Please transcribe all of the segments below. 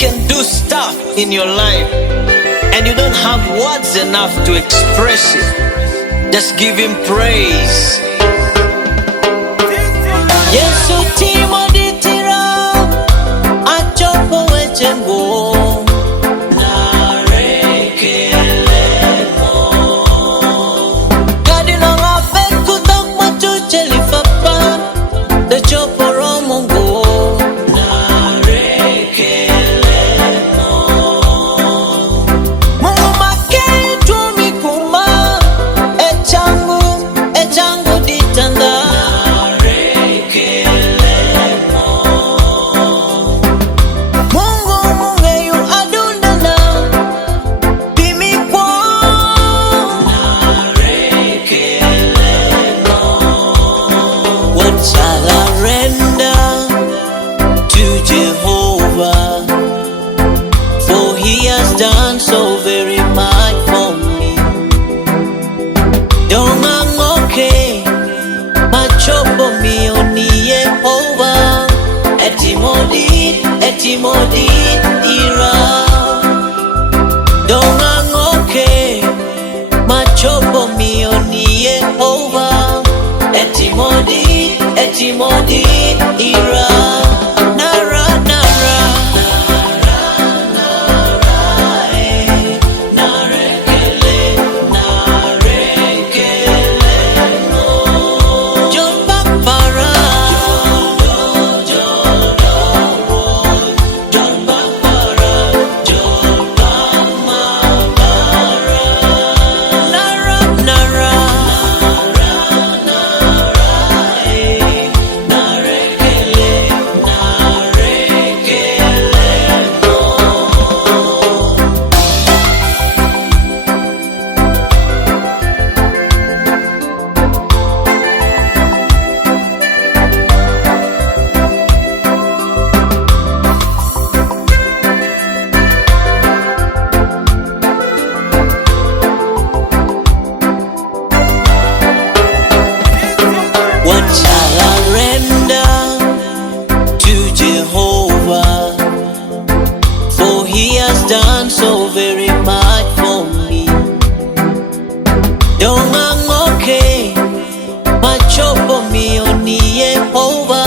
can do stuff in your life and you don't have words enough to express it, just give him praise. Yesu timo ditira achopo wechengo done so very much for me. Don't I'm okay. Machopo mioni Yehova. Etimodi ira. Don't I'm okay. Machopo mioni Yehova. Etimodi ira. Nara nara. What shall I render to Jehovah? For he has done so very much for me. Don't I'm okay. Machopo mioni Yehova.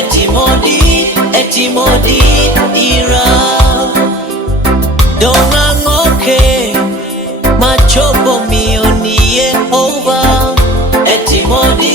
Etimodi ira. Don't I'm okay. Machopo mioni Yehova. Etimodi